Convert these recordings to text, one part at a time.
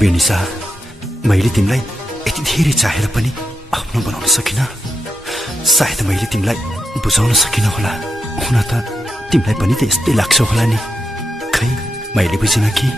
बेनिसा, मैले तिमीलाई यति धेरै चाहेर पनि आफ्नो बनाउन सकिनँ। सायद मैले तिमीलाई बुझाउन सकिनँ होला। हुन त तिमीलाई पनि त यस्तै लाग्छ होला नि। खै मैले बुझिनँ कि।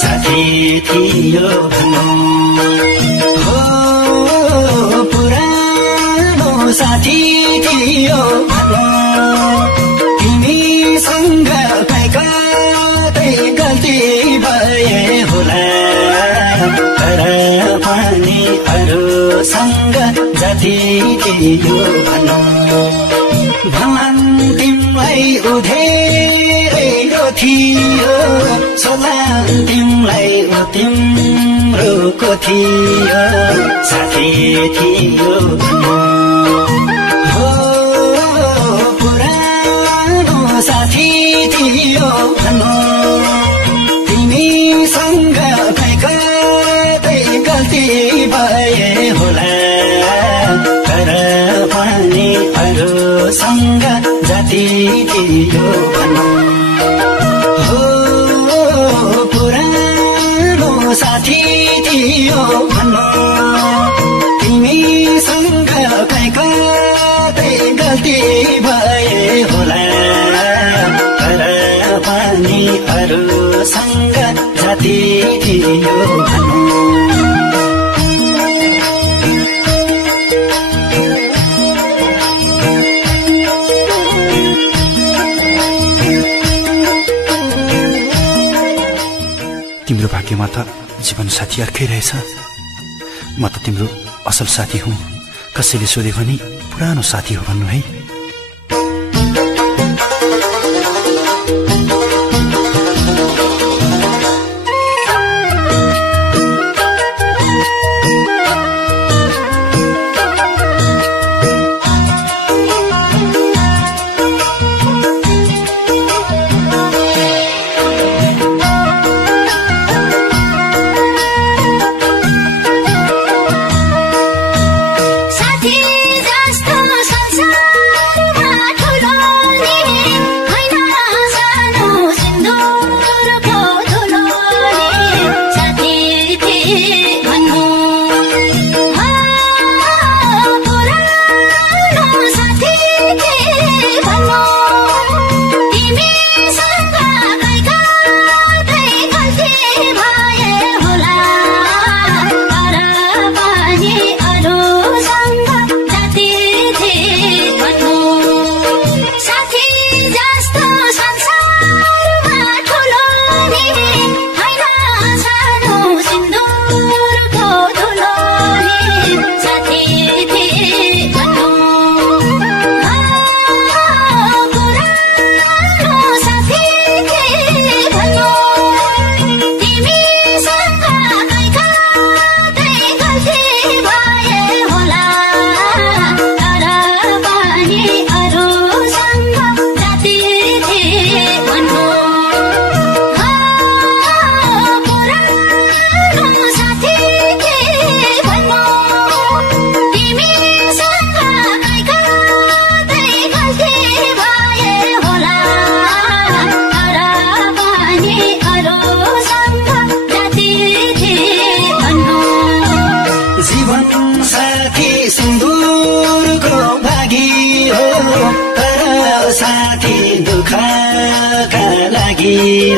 साथी थियो हो पुरानो साथी थियो तिमीसँग कतै गल्ती भए होला तर पनि अरूसँग जति थियो भगवान तिमीलाई उधेरै थियो सोलान तिमीलाई तिम्रो थियो साथी थियो हो पुरानो साथी थियो तिमीसँग कतै गल्ती भए होला तर पनि अरूसँग जति थियो साथी थियो तिमीसँग कतै गल्ती भए होला तर पनि अरूसँग जति थियो तिम्रो भाग्यमा त जीवन साथी अर्कै रहेछ। म त तिम्रो असल साथी हुँ। कसैले सोधे भने पुरानो साथी हो भन्नु है। साथी जस्तो संसार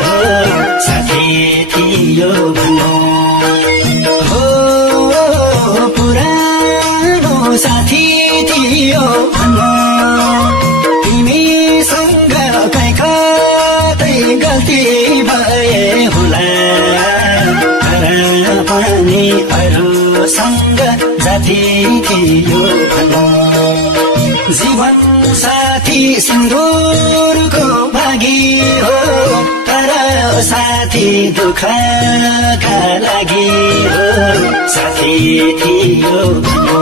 हो साथी थियो भन्नु हो पुरानो साथी थियो भन्नु तिमीसँग कहीँ कतै गल्ती भए होला तर पनि अरूसँग जाति थियो भन्नु जीवन साथी सिन्दुरको भागी हो तर साथी दुःखका लागि हो साथी थियो भन्नु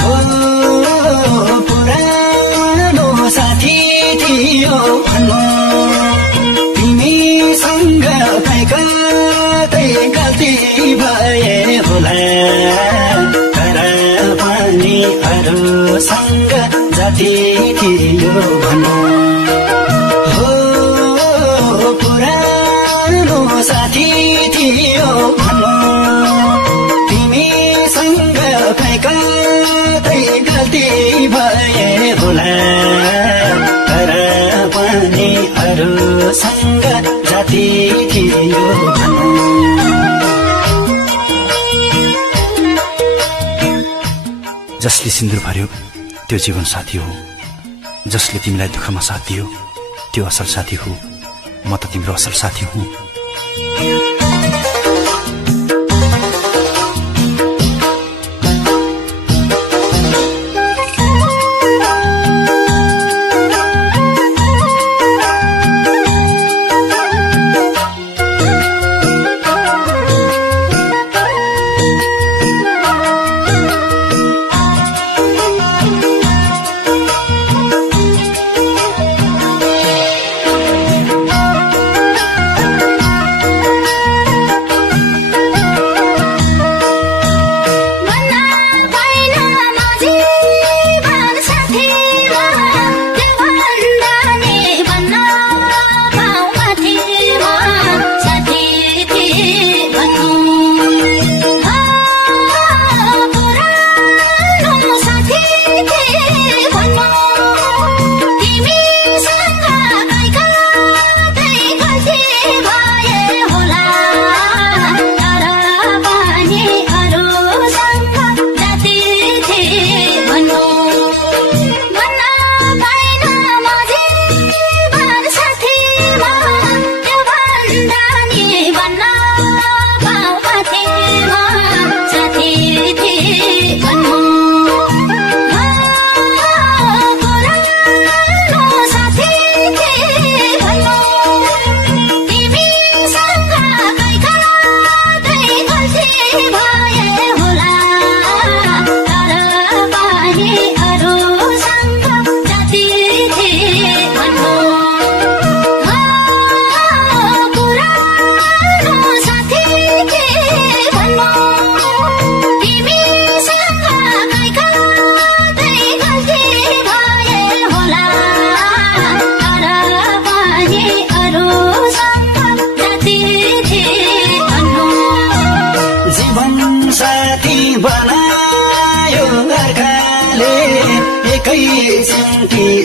हो पुरानो साथी थियो भन्नु तिमीसँग कहीँ कतै गल्ती भए होला तर पनि अरूसँग जाति थियो भन्नु हो पुरानो साथी थियो भन्नु तिमीसँग कहीँ कतै गल्ती भए होला तर पनि अरूसँग जाति थियो भन्नु जसले सिन्दुर भर्यो त्यो जीवन साथी हो जसले तिमीलाई दुःखमा साथ दियो त्यो असल साथी हो म त तिम्रो असल साथी हुँ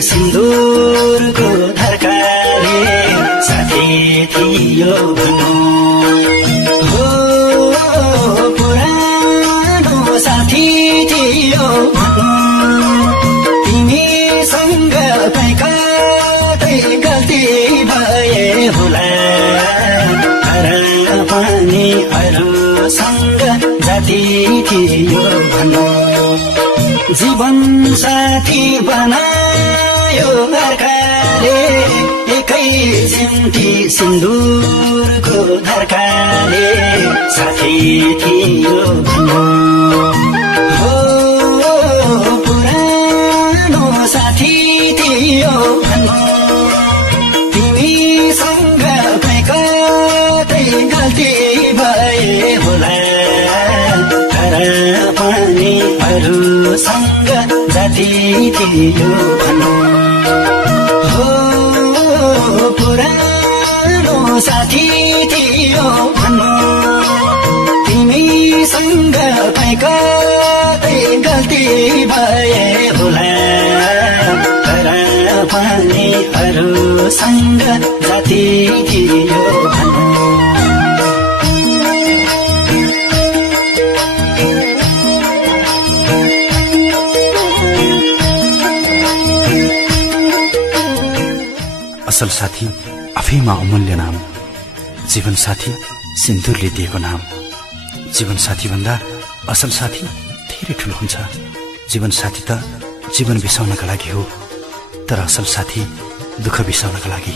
सिन्दुरको धर्काले साथी थियो भन्नु हो पुरानो साथी थियो भन्नु तिमीसँग कहीँ कतै गल्ती भए होला तर पनि अरूसँग जाति थियो भन्नु जीवन साथी बनायो अर्काले एकै चिम्टी सिन्दुरको धर्काले साथी थियो भन्नु हो पुरानो साथी थियो भन्नु तिमीसँग कहीँ कतै गल्ती भए होला तर पनि अरूसँग जाति थियो भन्नु हो पुरानो साथी थियो भन्नु तिमीसँग कहीँ कतै गल्ती भए होला तर पनि अरूसँग जति थियो भन्नु असल साथी आफैमा अमूल्य नाम, जीवन साथी सिन्दुरले दिएको नाम। जीवन साथी भन्दा असल साथी धेरै ठुलो हुन्छ। जीवन साथी त जीवन बिसाउनका लागि हो, तर असल साथी दुःख बिसाउनका लागि।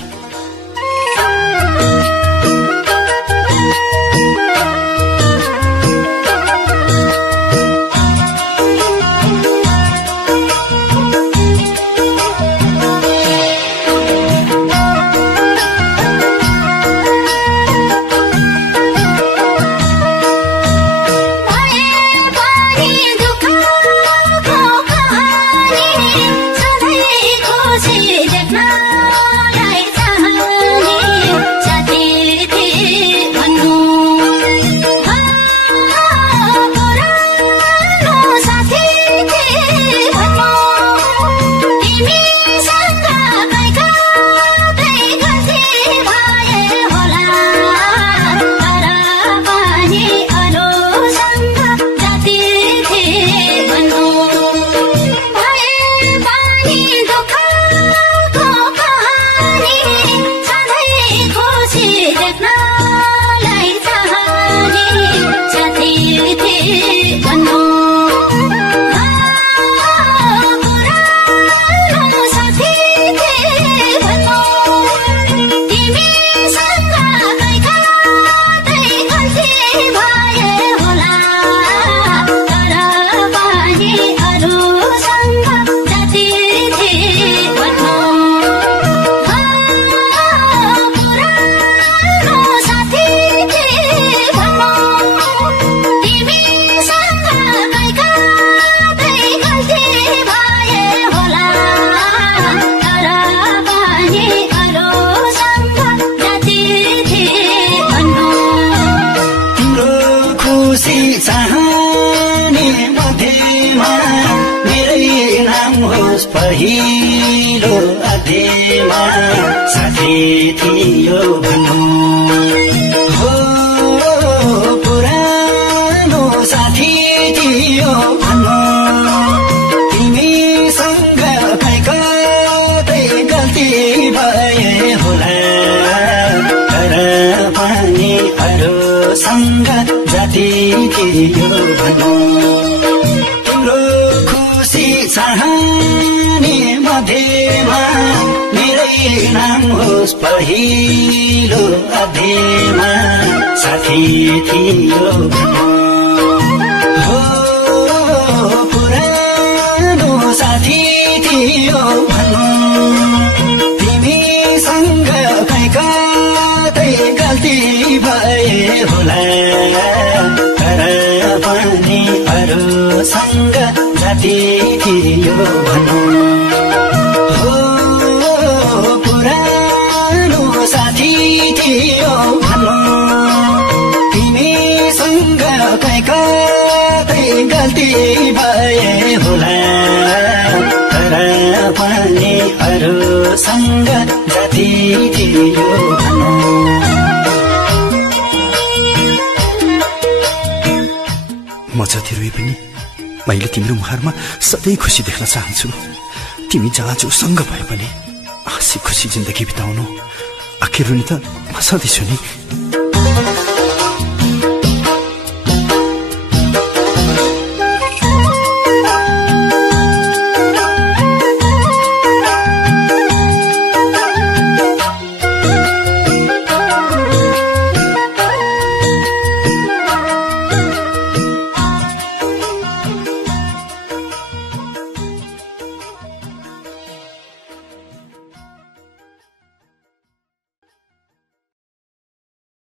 पहिलो अध्ययमा साथी थियो भन्नु हो, पुरानो साथी थियो भन्नु। तिमीसँग कहीँ कतै गल्ती भए होला, तर पनि अरूसँग जाति थियो भन्नु। तिम्रो खुसी चाहने मध्येमा मेरै नाम होस् पहिलो अध्ययमा साथी थियो हो, पुरानो साथी थियो भन्नु। तिमीसँग कहीँ कतै गल्ती भए होला, तर पनि अरूसँग जाति थियो भन्नु हो, पुरानो साथी थियो भन्नु। तिमीसँग कहीँ कतै गल्ती भए होला, तर पनि अरूसँग जाति थियो भन्नु। म जति रोए पनि मैले तिम्रो मुहारमा सधैँ खुसी देख्न चाहन्छु। तिमी जहाँ जोसँग भए पनि हाँसी खुसी जिन्दगी बिताउनु। आखिर रुनी त म सधैँ छु नि।